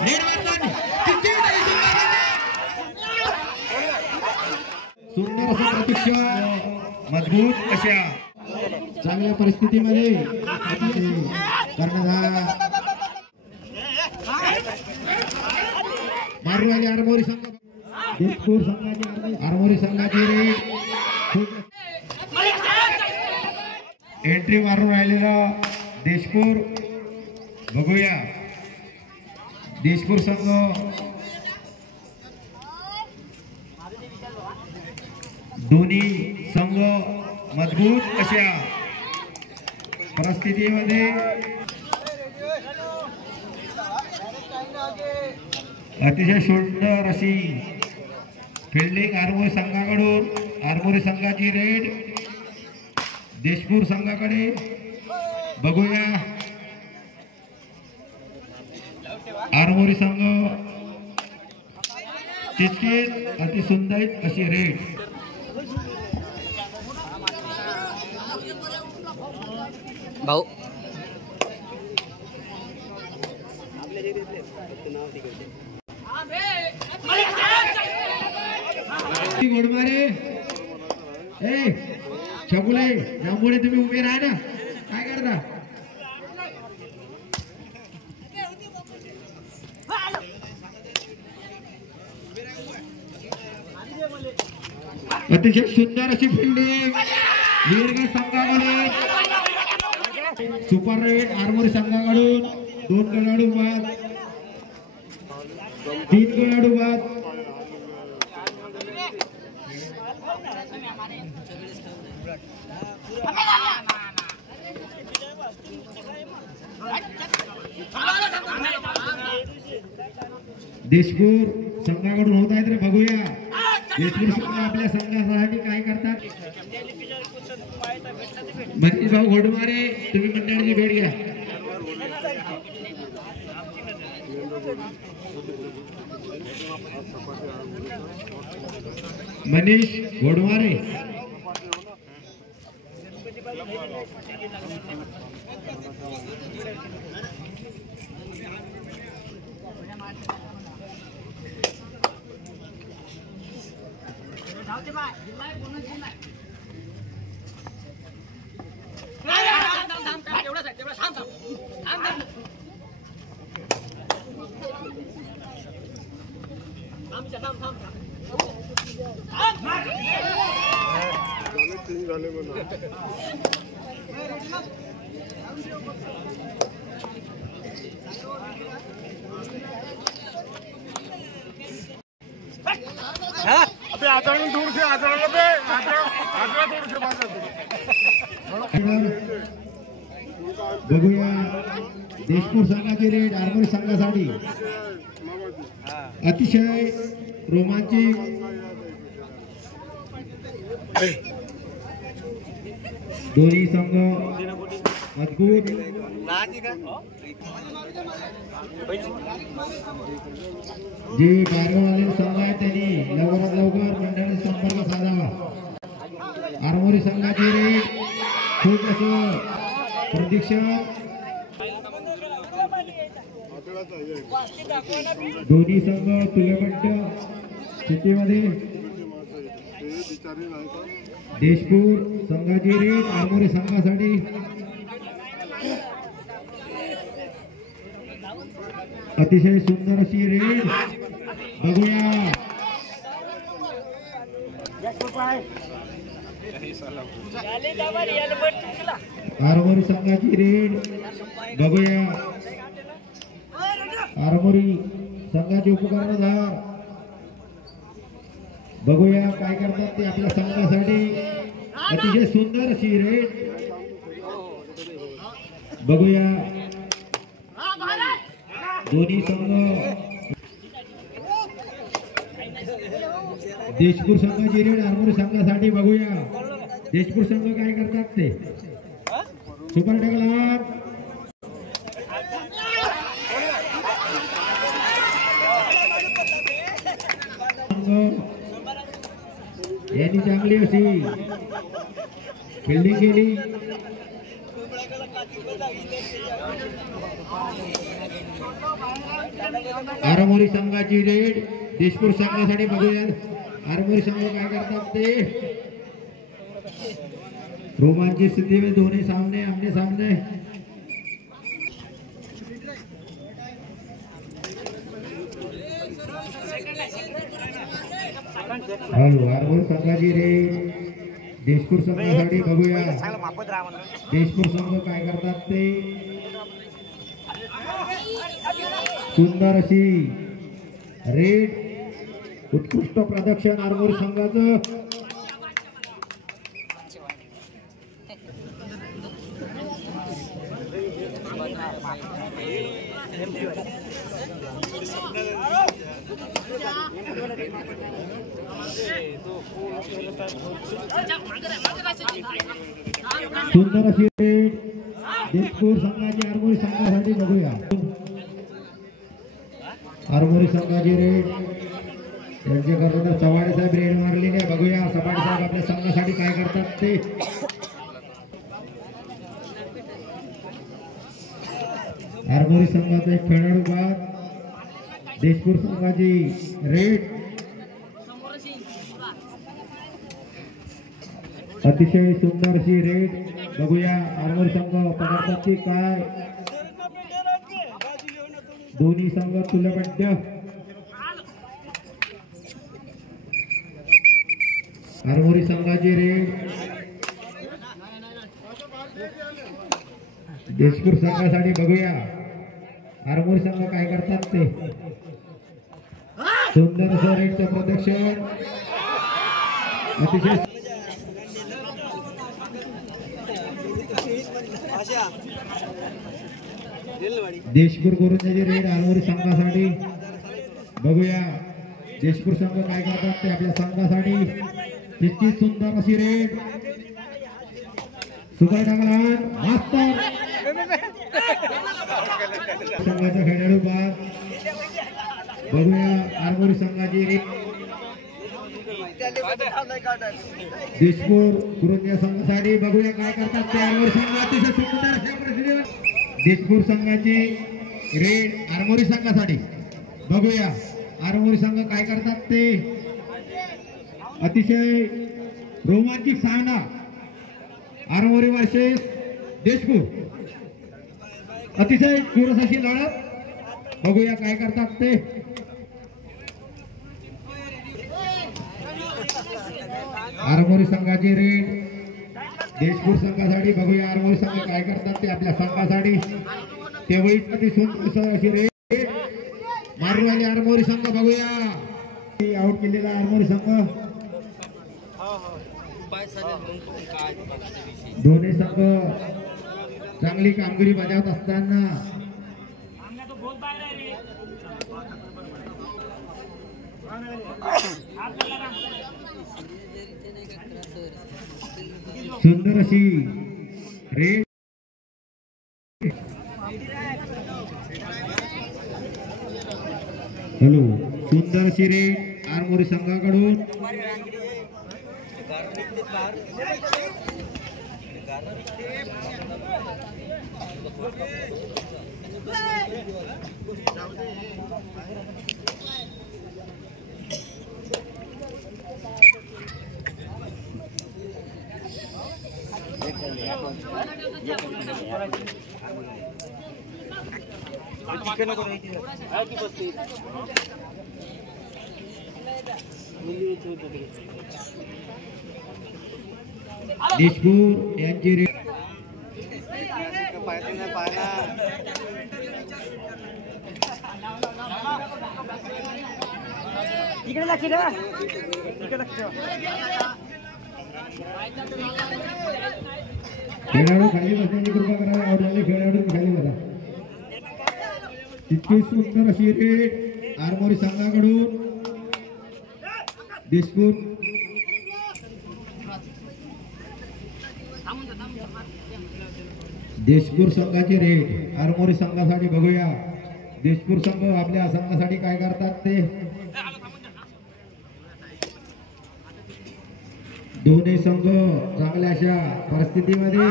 red मारला सुंदर असा प्रतीक्षा मजबूत अशा चांगल्या परिस्थितीमध्ये कर्णधार मारू आली आरमोरी संघ देशपूर संघाची आरमोरी संघाची रेड एंट्री मारून राहिलेला देशपूर बघूया देशपूर संघ दोन्ही संघ मजबूत अशा परिस्थितीमध्ये अतिशय सुंदर अशी फिल्डिंग आरमोरी संघाकडून आरमोरी संघाची रेड देशपूर संघाकडे बघूया आरमोरी संघ तितकीच अति सुंदर अशी रेड भाऊ घोडमारे ए छकुले यामुळे तुम्ही उभे राहा ना काय करता अतिशय सुंदर अशी फिल्डिंग वीरगड संघाकडे सुपर रेड आरमोरी संघाकडून 2 खेळाडू बाद 3 खेळाडू बाद देशपूर संघाकडून होत आहेत रे बघूया देशपूर संघ आपल्या संघासाठी काय करतात मनीष भाऊ घोडमारे तुम्ही मंडळाची भेट घ्या मनीष घोडमारे बघूया देशपूर संघाची रेड आरमोरी संघासाठी अतिशय रोमांचिक दोन्ही संघ मजबूत जे बाहेरगाववाले संघ आहेत त्यांनी लवकरात लवकर मंडळाशी संपर्क साधावा आरमोरी संघाची रेड खूप असं प्रतीक्षा दोन्ही संघ तुल्यबद्ध स्थितीमध्ये देशपूर संघाची रेड आरमोरी संघासाठी अतिशय सुंदर अशी रेड बघूया आरमोरी संघाची रेड बघूया आरमोरी संघाचे उपकर्णधार बघूया काय करतात ते आपल्या संघासाठी अतिशय सुंदर अशी रेड बघूया दोन्ही संघ देशपूर संघाची रेड आरमोरी संघासाठी बघूया देशपूर संघ काय करतात ते सुपर टेकला यांनी चांगली अशी फिल्डिंग केली आरमोरी संघाची रेड देशपूर संघासाठी बघूया आरमोरी संघ काय करतात ते रोमांचित स्थिती में दोन्ही सामने आमने सामने आरमोरी संघाची रेड देशपूर संघासाठी बघूया देशपूर संघ काय करतात ते सुंदर अशी रेड उत्कृष्ट प्रदर्शन आरमोरी संघाचं सुंदर अशी रेड देशपूर संघाची आरमोरी संघासाठी बघूया आरमोरी संघाची रेड त्यांचे करतात चव्हाणे साहेब रेड मारलेली आहे बघूया चव्हाणे साहेब आपल्या संघासाठी काय करतात ते आरमोरी संघाचा एक खेळाडू बाद देशपूर संघाची रेड अतिशय सुंदर अशी रेड बघूया आरमोरी संघ पकडतात ती काय दोन्ही संघ तुल्यपट्ट आरमोरी संघाची रेड देशपूर संघासाठी बघूया आरमोरी संघ काय करतात ते सुंदर असं रेडचं प्रदर्शन अतिशय देशपूर गोरंजाची रेड आरमोरी संघासाठी बघूया देशपूर संघ काय करतात ते आपल्या संघासाठी तितकी सुंदर अशी रेड सुपर टाकला मास्तर संघाचा खेळाडू बाद बघूया आरमोरी संघाची रेड देशपूर गुरुंजा संघासाठी बघूया काय करतात ते आरमोरी संघ अतिशय सुंदर अशा देशपूर संघाची रेड आरमोरी संघासाठी बघूया आरमोरी संघ काय करतात ते अतिशय रोमांचिक सामना आरमोरी वर्सेस देशपूर अतिशय चुरस अशी लढत बघूया काय करतात ते आरमोरी संघाची रेड देशपूर संघासाठी बघूया आरमोरी संघ काय करतात ते आपल्या संघासाठी तेवढीच अति सुंदर अशी रेड मारून आली आरमोरी संघ बघूया आउट केलेला आरमोरी संघ दोन्ही संघ चांगली कामगिरी बजावत असताना सुंदर अशी रेड हॅलो सुंदर अशी रेड आरमोरी संघाकडून देशपूर यांची रेड इकडे लक्ष द्या इकडे लक्ष खेळाडू खाली बसण्याची कृपा करा आउट झाले खेळाडू खाली बसा इतकी सुंदर अशी रेड आरमोरी संघाकडून देशपूर देशपूर संघाची रेड आरमोरी संघासाठी बघूया देशपूर संघ आपल्या संघासाठी काय करतात ते दोन्ही संघ चांगल्या अशा परिस्थितीमध्ये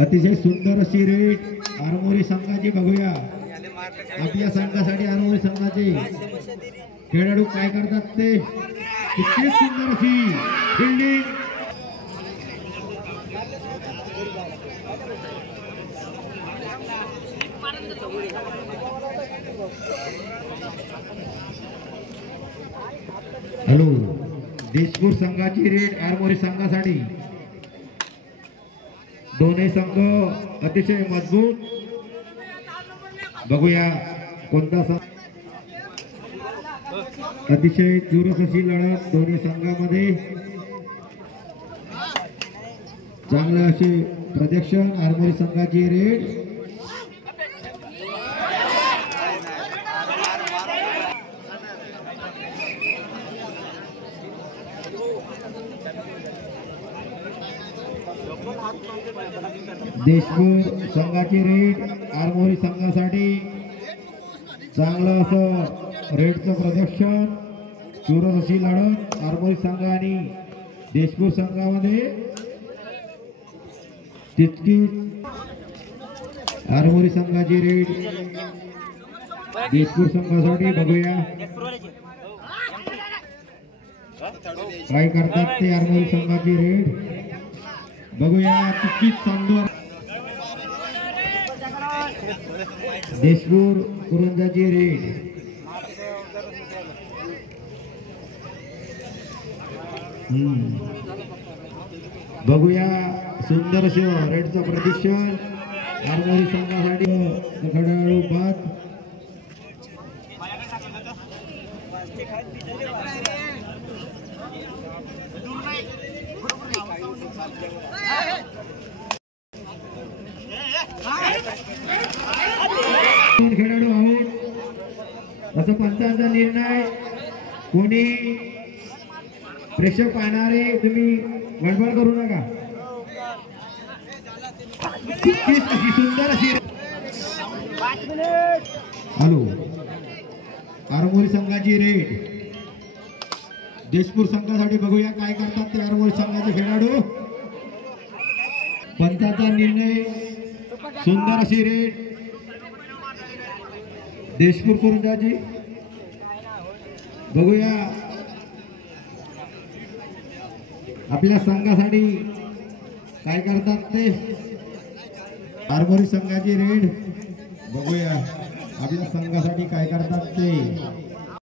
अतिशय सुंदर अशी रेड आरमोरी संघाची बघूया आपल्या संघासाठी आरमोरी संघाचे खेळाडू काय करतात ते किती सुंदर अशी फिल्डिंग हॅलो देशपूर संघाची रेड आरमोरी संघासाठी दोन्ही संघ अतिशय मजबूत बघूया कोणता संघ अतिशय चुरस अशी लढत दोन्ही संघामध्ये चांगलं असे प्रदर्शन आरमोरी संघाची रेड देशपूर संघाची रेड आरमोरी संघासाठी चांगलं असं रेडचं प्रदर्शन चुरस अशी लढत आरमोरी संघ आणि देशपूर संघामध्ये तितकी आरमोरी संघाची रेड देशपूर संघासाठी बघूया काय करतात ते आरमोरी संघाची रेड बघूया तितकीच चांगलं देशपूर कुरंजाची रेड बघूया सुंदर रेडचं प्रदर्शन आरमोरी संघासाठी खेळाडू बाद खेळाडू आहोत असं पंचांचा निर्णय कोणी प्रेक्षक पाहणारे तुम्ही गडबड करू नका सुंदर अशी हॅलो आरमोरी संघाची रेड देशपूर संघासाठी बघूया काय करतात ते आरमोरी संघाचे खेळाडू पंचांचा निर्णय सुंदर अशी रेड देशपूर कुरंजाची बघूया आपल्या संघासाठी काय करतात ते आरमोरी संघाची रेड बघूया आपल्या संघासाठी काय करतात ते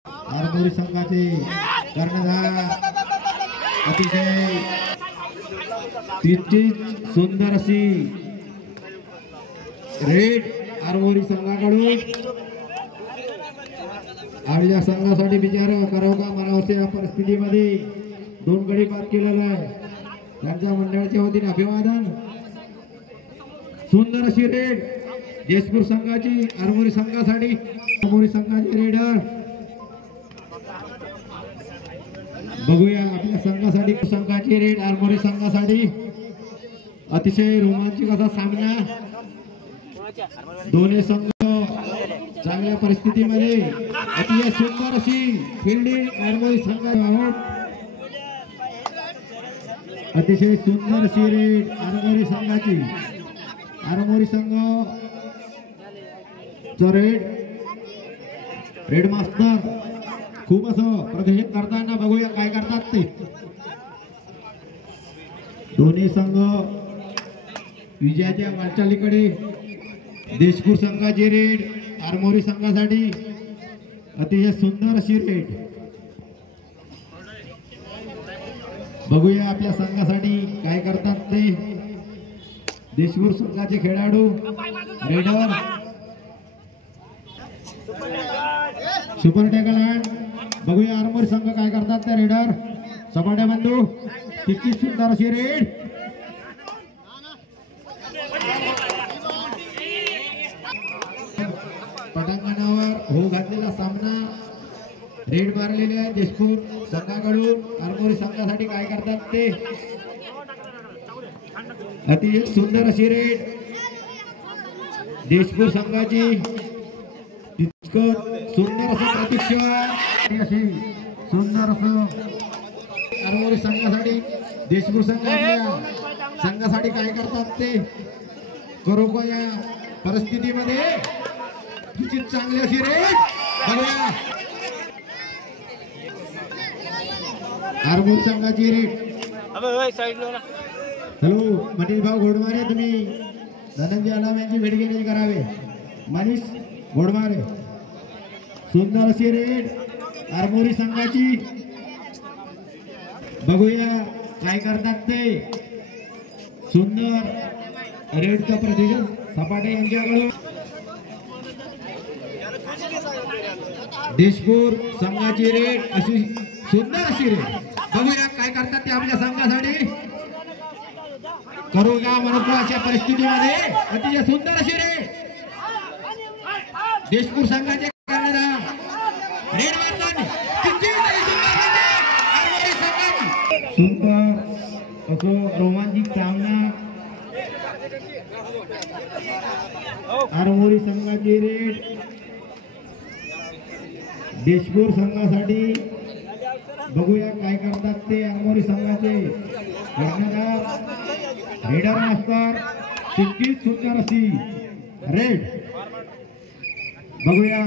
आरमोरी संघाचे कर्णधार अतिशय तितकी सुंदर अशी रेड आरमोरी संघाकडून आपल्या संघासाठी विचार करावं का मला असे या परिस्थितीमध्ये 2 गडी पार केलेला आहे त्यांच्या मंडळाच्या वतीने अभिवादन सुंदर अशी रेड देशपूर संघाची आरमोरी संघासाठी आरमोरी संघाची रेडर बघूया आपल्या संघासाठी संघाची रेड आरमोरी संघासाठी अतिशय रोमांचक असा सामना दोन्ही संघ चांगल्या परिस्थितीमध्ये अतिशय सुंदर अशी फिल्डिंग आरमोरी संघ अतिशय सुंदर अशी रेड आरमोरी संघाची आरमोरी संघ रेड मास्टर खूप असं प्रदर्शन करताना बघूया काय करतात ते दोन्ही संघ विजयाच्या वाटचालीकडे देशपूर संघाची रेड आरमोरी संघासाठी अतिशय सुंदर अशी रेड बघूया आपल्या संघासाठी काय करतात ते देशपूर संघाचे खेळाडू रेडर सुपर टॅकल हँड बघूया आरमोरी संघ काय करतात ते रेडर सपाट्या बंधू किती सुंदर अशी रेड पटांगणावर हो घातलेला सामना रेड मारलेले आहे देशपूर संघाकडून आरमोरी संघासाठी काय करतात ते अतिशय सुंदर अशी रेड देशपूर संघाची तितकं सुंदर असं प्रतीक्षा अशी सुंदर असं आरमोरी संघासाठी देशपूर संघासाठी काय करतात ते करू का या परिस्थितीमध्ये निश्चित चांगली अशी रेड बघूया आरमोरी संघाची रेड हॅलो मनीष भाऊ घोडमारे तुम्ही धनंजय आलाम यांची भेट घेण्याची करावे मनीष घोडमारे सुंदर अशी रेड आरमोरी संघाची बघूया काय करतात ते सुंदर रेडचा प्रतिसाद सपाटे यांच्याकडून देशपूर संघाची रेड अशी सुंदर अशी रेड बघूया काय करतात ते आपल्या संघासाठी करू का महत्वाच्या परिस्थितीमध्ये अतिशय सुंदर अशी रेड देशपूर संघाचे करणारा रेड मारताना सुंदर असो रोमांचिक सामना आरमोरी संघाची रेड देशपूर संघासाठी बघूया काय करतात ते आरमोरी संघाचे कर्णधार रेडर मास्तर तितकीच सुंदर अशी रेड बघूया